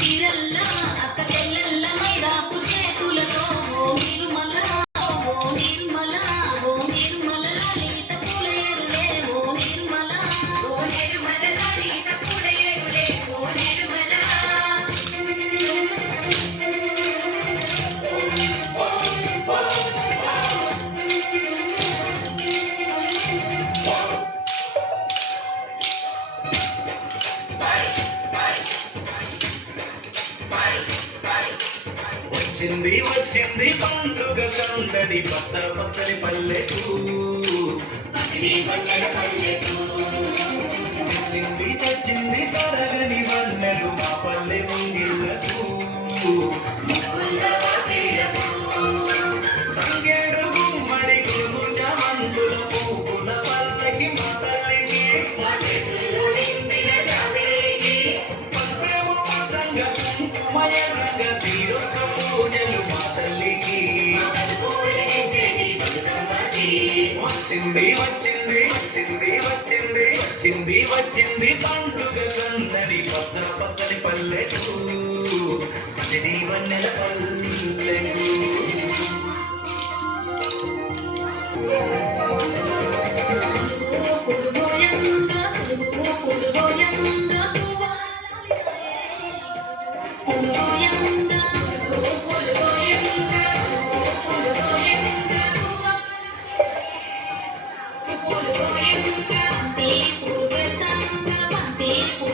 Yeah. వచ్చింది వచ్చింది పండుగ సందడి పచ్చల పచ్చని పల్లెకు తెచ్చింది తెచ్చింది తరగని వన్నెలు మా పల్లె. ముంగిళ్ళకు తంగేడు గుమ్మడి పువ్వుల పల్లకి మా తల్లికి పసుపేమో తీరొక్క వచ్చింది వచ్చింది వచ్చింది వచ్చింది వచ్చింది వచ్చింది పండుగ సందడి పచ్చ పచ్చని పల్లెకు పసిడి వన్నెల పల్లెకు పులుగోయంగా పులుగోయంగా Thank you.